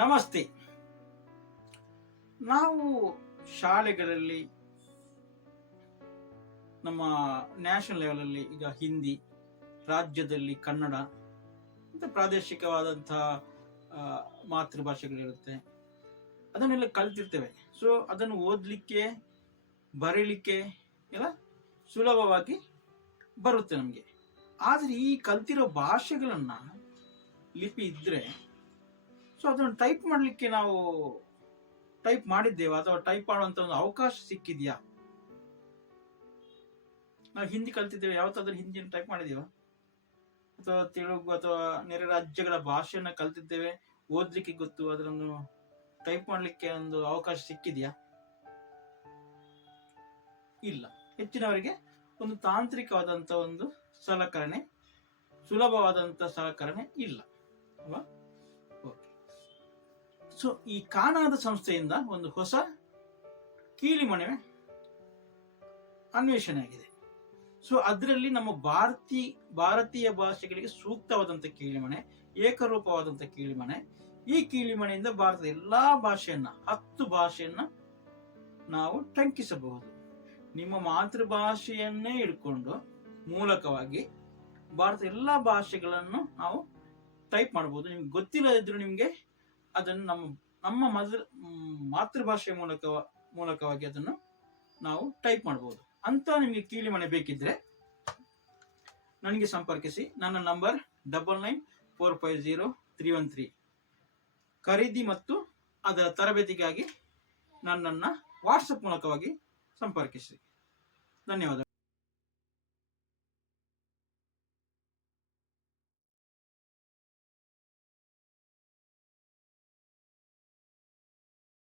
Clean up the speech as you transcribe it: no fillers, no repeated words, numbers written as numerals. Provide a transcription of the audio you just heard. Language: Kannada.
ನಮಸ್ತೆ. ನಾವು ಶಾಲೆಗಳಲ್ಲಿ ನಮ್ಮ ನ್ಯಾಷನಲ್ ಲೆವೆಲಲ್ಲಿ ಈಗ ಹಿಂದಿ, ರಾಜ್ಯದಲ್ಲಿ ಕನ್ನಡ ಮತ್ತು ಪ್ರಾದೇಶಿಕವಾದಂತಹ ಮಾತೃಭಾಷೆಗಳಿರುತ್ತೆ, ಅದನ್ನೆಲ್ಲ ಕಲ್ತಿರ್ತೇವೆ. ಸೊ ಅದನ್ನು ಓದಲಿಕ್ಕೆ ಬರೀಲಿಕ್ಕೆ ಎಲ್ಲ ಸುಲಭವಾಗಿ ಬರುತ್ತೆ ನಮಗೆ. ಆದರೆ ಈ ಕಲ್ತಿರೋ ಭಾಷೆಗಳನ್ನು ಲಿಪಿ ಇದ್ದರೆ, ಸೊ ಅದನ್ನು ಟೈಪ್ ಮಾಡಲಿಕ್ಕೆ ನಾವು ಟೈಪ್ ಮಾಡಿದ್ದೇವೆ ಅಥವಾ ಟೈಪ್ ಮಾಡುವಂಥ ಒಂದು ಅವಕಾಶ ಸಿಕ್ಕಿದೆಯಾ? ನಾವು ಹಿಂದಿ ಕಲ್ತಿದ್ದೇವೆ, ಯಾವತ್ತಾದ್ರೂ ಹಿಂದಿಯನ್ನು ಟೈಪ್ ಮಾಡಿದೀವ? ಅಥವಾ ತೆಲುಗು ಅಥವಾ ನೆರೆ ರಾಜ್ಯಗಳ ಭಾಷೆಯನ್ನು ಕಲ್ತಿದ್ದೇವೆ, ಓದಲಿಕ್ಕೆ ಗೊತ್ತು, ಅದನ್ನು ಟೈಪ್ ಮಾಡಲಿಕ್ಕೆ ಒಂದು ಅವಕಾಶ ಸಿಕ್ಕಿದೆಯಾ? ಇಲ್ಲ. ಹೆಚ್ಚಿನವರಿಗೆ ಒಂದು ತಾಂತ್ರಿಕವಾದಂಥ ಒಂದು ಸಲಕರಣೆ, ಸುಲಭವಾದಂಥ ಸಲಕರಣೆ ಇಲ್ಲ ಅಲ್ವಾ? ಓಕೆ. ಸೊ ಈ ಕಾನಾದ ಸಂಸ್ಥೆಯಿಂದ ಒಂದು ಹೊಸ ಕೀಲಿಮಣೆ ಅನ್ವೇಷಣೆ ಆಗಿದೆ. ಸೊ ಅದರಲ್ಲಿ ನಮ್ಮ ಭಾರತೀಯ ಭಾಷೆಗಳಿಗೆ ಸೂಕ್ತವಾದಂಥ ಕೀಲಿಮಣೆ, ಏಕರೂಪವಾದಂಥ ಕೀಲಿಮಣೆ. ಈ ಕೀಲಿಮಣೆಯಿಂದ ಭಾರತದ ಎಲ್ಲಾ ಭಾಷೆಯನ್ನ 10 ಭಾಷೆಯನ್ನ ನಾವು ಟಂಕಿಸಬಹುದು. ನಿಮ್ಮ ಮಾತೃಭಾಷೆಯನ್ನೇ ಇಟ್ಕೊಂಡು ಮೂಲಕವಾಗಿ ಭಾರತದ ಎಲ್ಲಾ ಭಾಷೆಗಳನ್ನು ನಾವು ಟೈಪ್ ಮಾಡಬಹುದು. ನಿಮ್ಗೆ ಗೊತ್ತಿಲ್ಲದಿದ್ರು ನಿಮ್ಗೆ ಅದನ್ನು ನಮ್ಮ ಮಾತೃಭಾಷೆಯ ಮೂಲಕವಾಗಿ ಅದನ್ನು ನಾವು ಟೈಪ್ ಮಾಡಬಹುದು. ಅಂತ ನಿಮಗೆ ಕೀಲಿಮಣೆ ಬೇಕಿದ್ರೆ ನನಗೆ ಸಂಪರ್ಕಿಸಿ. ನನ್ನ ನಂಬರ್ 99450313. ಖರೀದಿ ಮತ್ತು ಅದರ ತರಬೇತಿಗಾಗಿ ನನ್ನನ್ನು ವಾಟ್ಸಪ್ ಮೂಲಕವಾಗಿ ಸಂಪರ್ಕಿಸಿ. ಧನ್ಯವಾದ.